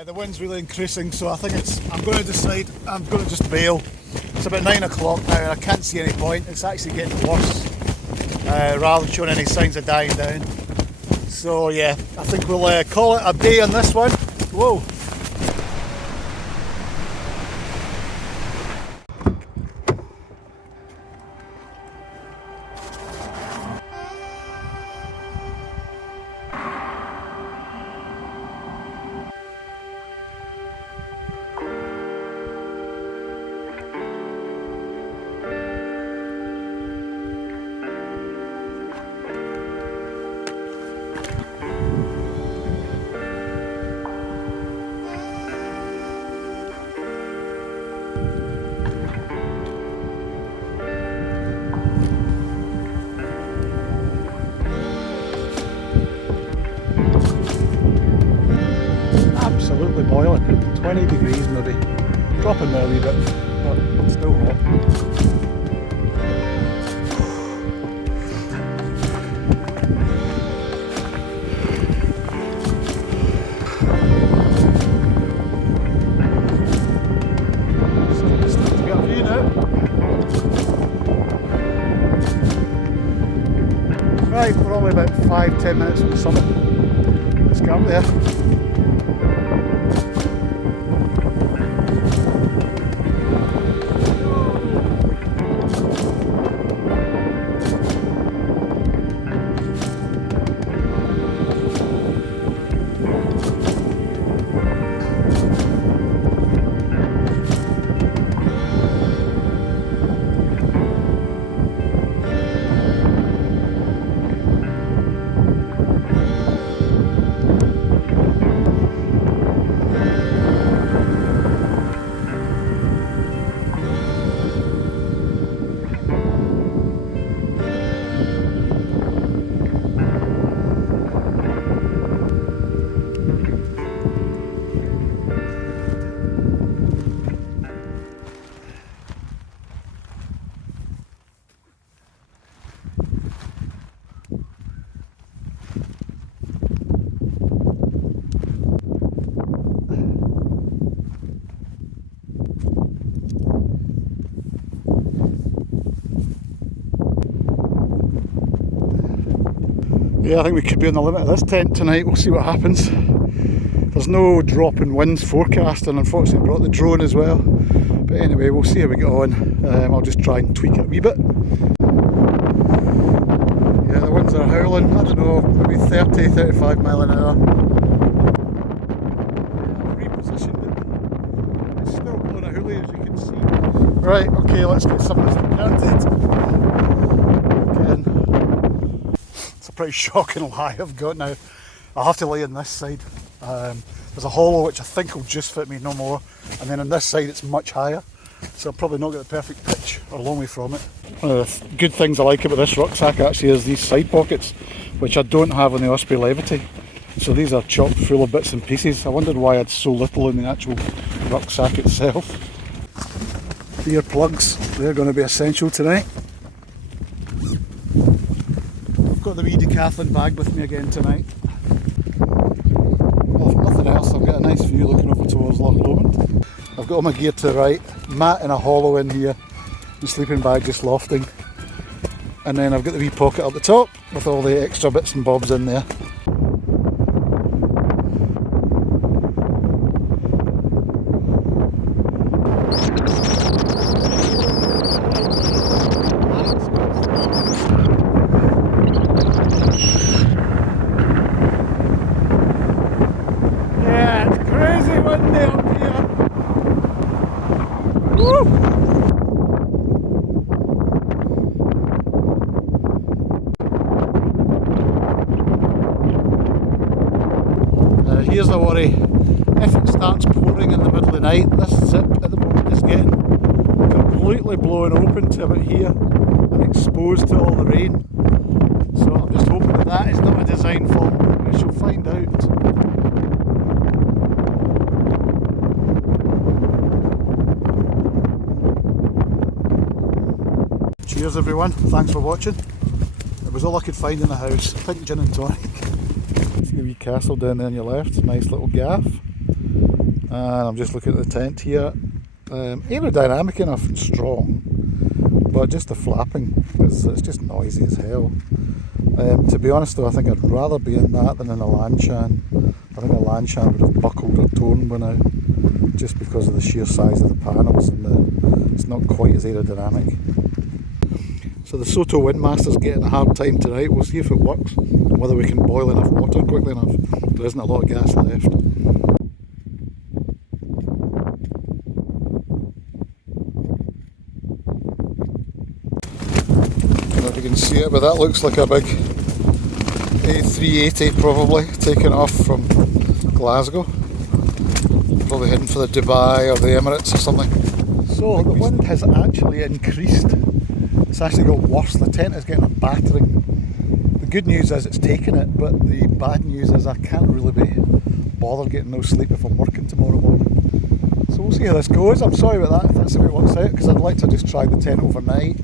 Yeah, the wind's really increasing, so I think I'm going to decide I'm going to just bail. It's about 9 o'clock now and I can't see any point. It's actually getting worse rather than showing any signs of dying down. So yeah, I think we'll call it a day on this one. Whoa! Absolutely boiling, 20 degrees maybe, dropping there a wee bit, but still hot. Starting to get a view now. Right, we're only about 5-10 minutes from the summit. Let's get up there. Yeah, I think we could be on the limit of this tent tonight. We'll see what happens. There's no drop in winds forecast, and unfortunately I brought the drone as well. But anyway, we'll see how we get on. I'll just try and tweak it a wee bit. Yeah, the winds are howling. I don't know, maybe 30-35 mile an hour. I've repositioned it. It's still blowing a hoolie, as you can see. Right, okay, let's get some of this decanted. Pretty shocking lie I've got now. I'll have to lay on this side. There's a hollow which I think will just fit me no more, and then on this side it's much higher, so I'll probably not get the perfect pitch or a long way from it. One of the good things I like about this rucksack actually is these side pockets, which I don't have on the Osprey Levity. So these are chock full of bits and pieces. I wondered why I had so little in the actual rucksack itself. Earplugs, they're going to be essential tonight. Got the wee decathlon bag with me again tonight. Well, if nothing else, I've got a nice view looking over towards Loch Lomond. I've got all my gear to the right, mat in a hollow in here, the sleeping bag just lofting, and then I've got the wee pocket up the top with all the extra bits and bobs in there. Here's the worry, if it starts pouring in the middle of the night, this zip at the moment is getting completely blown open to about here and exposed to all the rain. So I'm just hoping that that is not a design fault. We shall find out. Cheers everyone, thanks for watching. It was all I could find in the house. I think gin and tonic. See the wee castle down there on your left, nice little gaff. And I'm just looking at the tent here. Aerodynamic enough and strong, but just the flapping is it's just noisy as hell. To be honest though, I think I'd rather be in that than in a Lanshan. I think a Lanshan would have buckled or torn by now, just because of the sheer size of the panels and it's not quite as aerodynamic. So the Soto Windmaster's getting a hard time tonight. We'll see if it works, whether we can boil enough water quickly enough. There isn't a lot of gas left. I don't know if you can see it, but that looks like a big A380 probably, taking off from Glasgow. Probably heading for the Dubai or the Emirates or something. So the wind has actually increased. It's actually got worse. The tent is getting a battering. The good news is it's taking it, but the bad news is I can't really be bothered getting no sleep if I'm working tomorrow morning. So we'll see how this goes. I'm sorry about that if that's the way it works out, because I'd like to just try the tent overnight.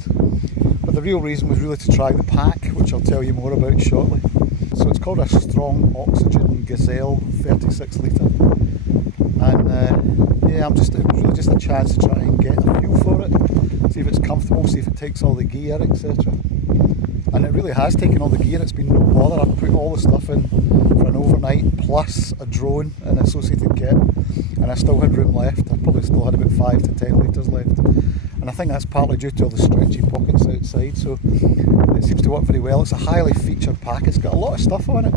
But the real reason was really to try the pack, which I'll tell you more about shortly. So it's called a Strong Oxygen Gazelle 36 litre. And yeah, it was really just a chance to try and get a feel for it, see if it's comfortable, see if it takes all the gear, etc. And it really has taken all the gear. It's been no bother. I've put all the stuff in for an overnight plus a drone and associated kit, and I still had room left. I probably still had about 5 to 10 litres left, and I think that's partly due to all the stretchy pockets outside, so it seems to work very well. It's a highly featured pack. It's got a lot of stuff on it.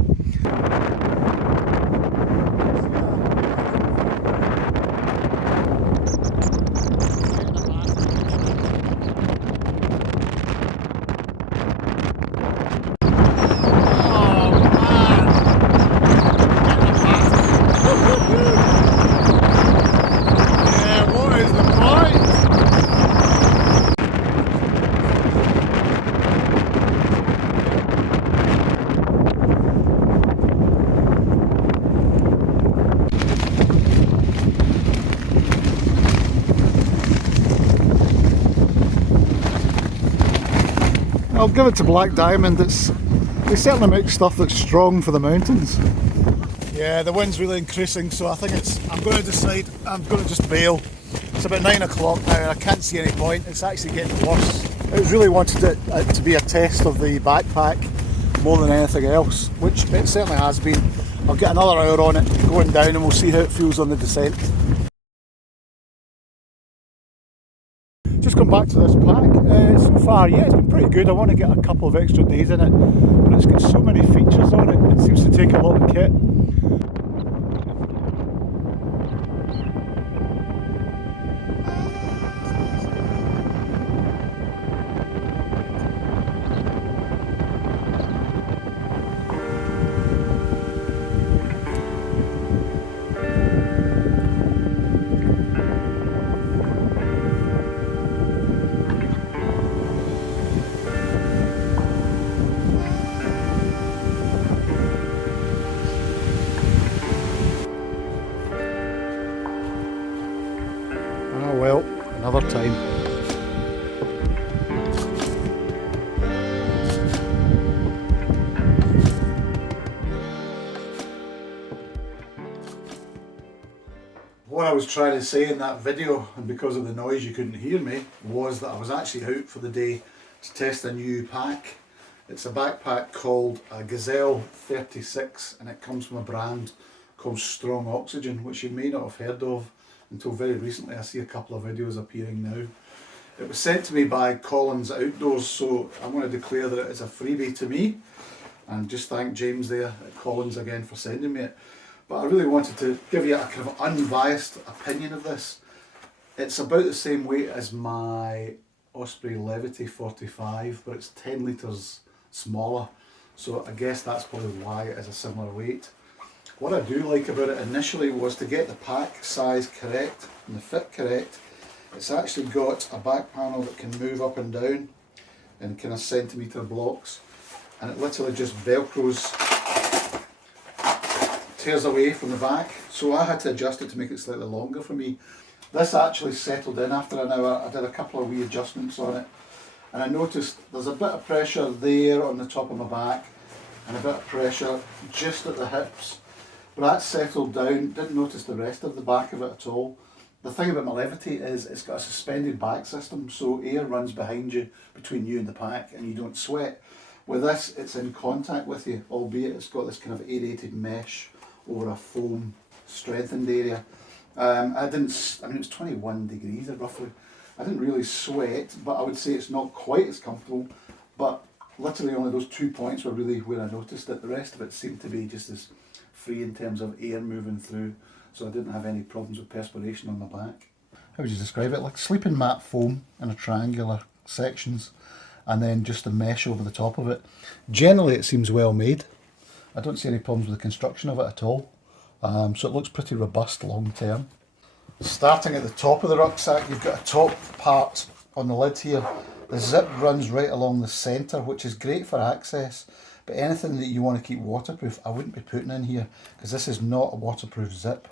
I'll give it to Black Diamond. They certainly make stuff that's strong for the mountains. Yeah, the wind's really increasing, so I think I'm going to decide I'm going to just bail. It's about 9 o'clock now and I can't see any point. It's actually getting worse. I really wanted it to be a test of the backpack more than anything else, which it certainly has been. I'll get another hour on it going down and we'll see how it feels on the descent. Just come back to this pack. So far, yeah, it's been pretty good. I want to get a couple of extra days in it, but it's got so many features on it. It seems to take a lot of kit. Well, another time. What I was trying to say in that video, and because of the noise you couldn't hear me, was that I was actually out for the day to test a new pack. It's a backpack called a Gazelle 36 and it comes from a brand called Strong Oxygen, which you may not have heard of until very recently. I see a couple of videos appearing now. It was sent to me by Collins Outdoors, so I'm going to declare that it is a freebie to me and just thank James there at Collins again for sending me it. But I really wanted to give you a kind of unbiased opinion of this. It's about the same weight as my Osprey Levity 45, but it's 10 litres smaller, so I guess that's probably why it is a similar weight. What I do like about it initially was to get the pack size correct and the fit correct. It's actually got a back panel that can move up and down in kind of centimetre blocks, and it literally just velcros, tears away from the back, so I had to adjust it to make it slightly longer for me. This actually settled in after an hour. I did a couple of wee adjustments on it and I noticed there's a bit of pressure there on the top of my back and a bit of pressure just at the hips, But that's settled down, didn't notice the rest of the back of it at all. The thing about my Levity is it's got a suspended back system, so air runs behind you, between you and the pack, and you don't sweat. With this, it's in contact with you, albeit it's got this kind of aerated mesh over a foam strengthened area. I mean it was 21 degrees roughly. I didn't really sweat, but I would say it's not quite as comfortable. But literally only those 2 points were really where I noticed it. The rest of it seemed to be just as free in terms of air moving through, so I didn't have any problems with perspiration on my back. How would you describe it? Like sleeping mat foam in a triangular sections, and then just the mesh over the top of it. Generally it seems well made. I don't see any problems with the construction of it at all. So it looks pretty robust long term. Starting at the top of the rucksack, you've got a top part on the lid here. The zip runs right along the centre, which is great for access, but anything that you want to keep waterproof, I wouldn't be putting in here, because this is not a waterproof zip.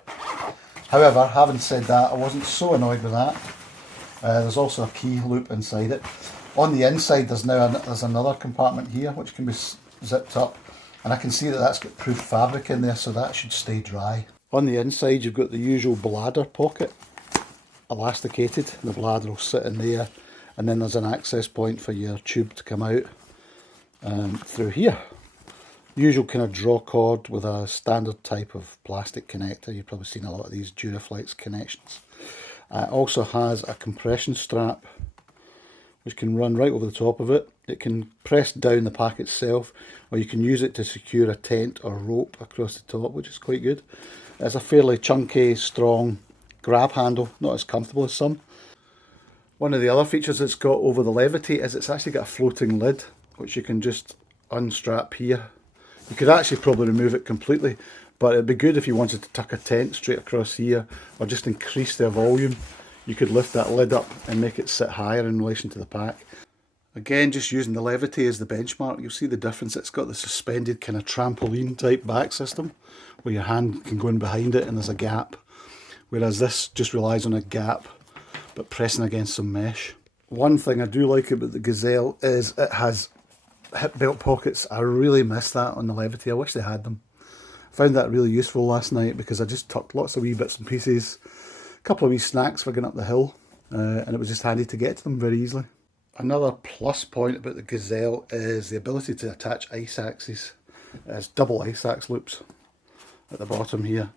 However, having said that, I wasn't so annoyed with that. There's also a key loop inside it. On the inside there's another compartment here which can be zipped up, and I can see that that's got proof fabric in there, so that should stay dry. On the inside you've got the usual bladder pocket, elasticated. The bladder will sit in there, and then there's an access point for your tube to come out through here. Usual kind of draw cord with a standard type of plastic connector. You've probably seen a lot of these Duraflex connections. It also has a compression strap which can run right over the top of it. It can press down the pack itself, or you can use it to secure a tent or rope across the top, which is quite good. It's a fairly chunky, strong grab handle, not as comfortable as some. One of the other features it's got over the Levity is it's actually got a floating lid, which you can just unstrap here. You could actually probably remove it completely, but it'd be good if you wanted to tuck a tent straight across here, or just increase their volume. You could lift that lid up and make it sit higher in relation to the pack. Again, just using the Levity as the benchmark, you'll see the difference. It's got the suspended kind of trampoline type back system, where your hand can go in behind it and there's a gap, whereas this just relies on a gap but pressing against some mesh. One thing I do like about the Gazelle is it has hip belt pockets. I really miss that on the Levity. I wish they had them. I found that really useful last night because I just tucked lots of wee bits and pieces, a couple of wee snacks for going up the hill, and it was just handy to get to them very easily. Another plus point about the Gazelle is the ability to attach ice axes. It has double ice axe loops at the bottom here,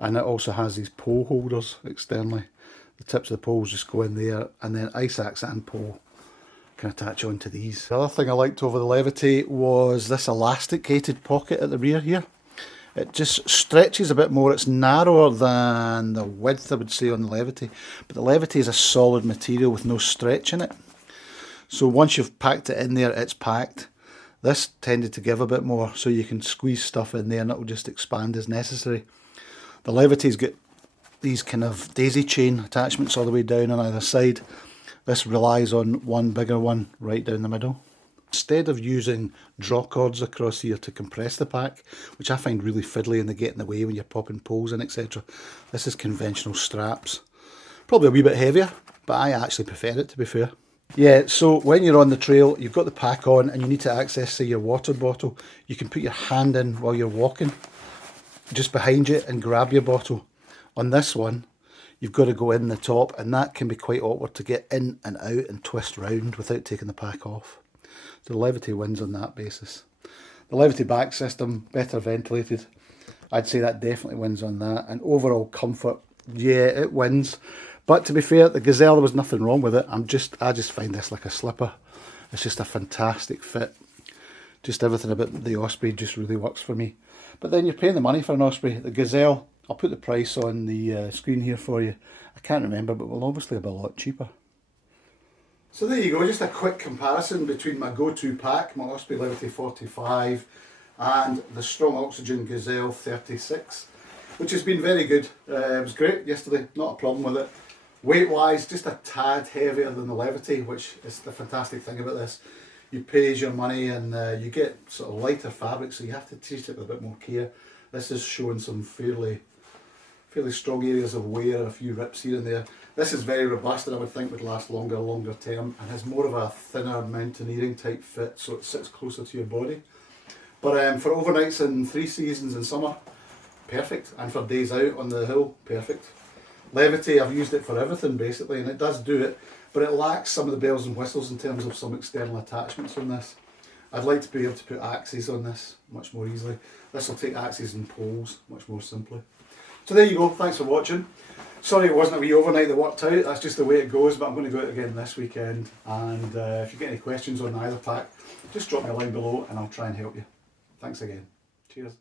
and it also has these pole holders externally. The tips of the poles just go in there, and then ice axe and pole can attach onto these. The other thing I liked over the Levity was this elasticated pocket at the rear here. It just stretches a bit more. It's narrower than the width, I would say, on the Levity, but the Levity is a solid material with no stretch in it. So once you've packed it in there, it's packed. This tended to give a bit more, so you can squeeze stuff in there and it will just expand as necessary. The Levity's got these kind of daisy chain attachments all the way down on either side. This relies on one bigger one right down the middle. Instead of using draw cords across here to compress the pack, which I find really fiddly and they get in the way when you're popping poles in, etc., this is conventional straps. Probably a wee bit heavier, but I actually prefer it, to be fair. Yeah, so when you're on the trail, you've got the pack on and you need to access, say, your water bottle. You can put your hand in while you're walking, just behind you, and grab your bottle. On this one, you've got to go in the top, and that can be quite awkward to get in and out and twist round without taking the pack off. So the Levity wins on that basis. The Levity back system, better ventilated. I'd say that definitely wins on that. And overall comfort, yeah, it wins. But to be fair, the Gazelle, there was nothing wrong with it. I just find this like a slipper. It's just a fantastic fit. Just everything about the Osprey just really works for me. But then you're paying the money for an Osprey. The Gazelle, I'll put the price on the screen here for you. I can't remember, but will obviously be a lot cheaper. So there you go, just a quick comparison between my go-to pack, my Osprey Levity 45, and the Strong Oxygen Gazelle 36, which has been very good. It was great yesterday, not a problem with it. Weight-wise, just a tad heavier than the Levity, which is the fantastic thing about this. You pay your money and you get sort of lighter fabric, so you have to treat it with a bit more care. This is showing some fairly strong areas of wear and a few rips here and there. This is very robust and I would think would last longer term, and has more of a thinner mountaineering type fit, so it sits closer to your body. But for overnights in 3 seasons in summer, perfect. And for days out on the hill, perfect. Levity, I've used it for everything basically, and it does do it, but it lacks some of the bells and whistles in terms of some external attachments on this. I'd like to be able to put axes on this much more easily. This will take axes and poles much more simply. So there you go, thanks for watching. Sorry it wasn't a wee overnight that worked out, that's just the way it goes, but I'm going to go out again this weekend, and if you get any questions on either pack, just drop me a line below and I'll try and help you. Thanks again. Cheers.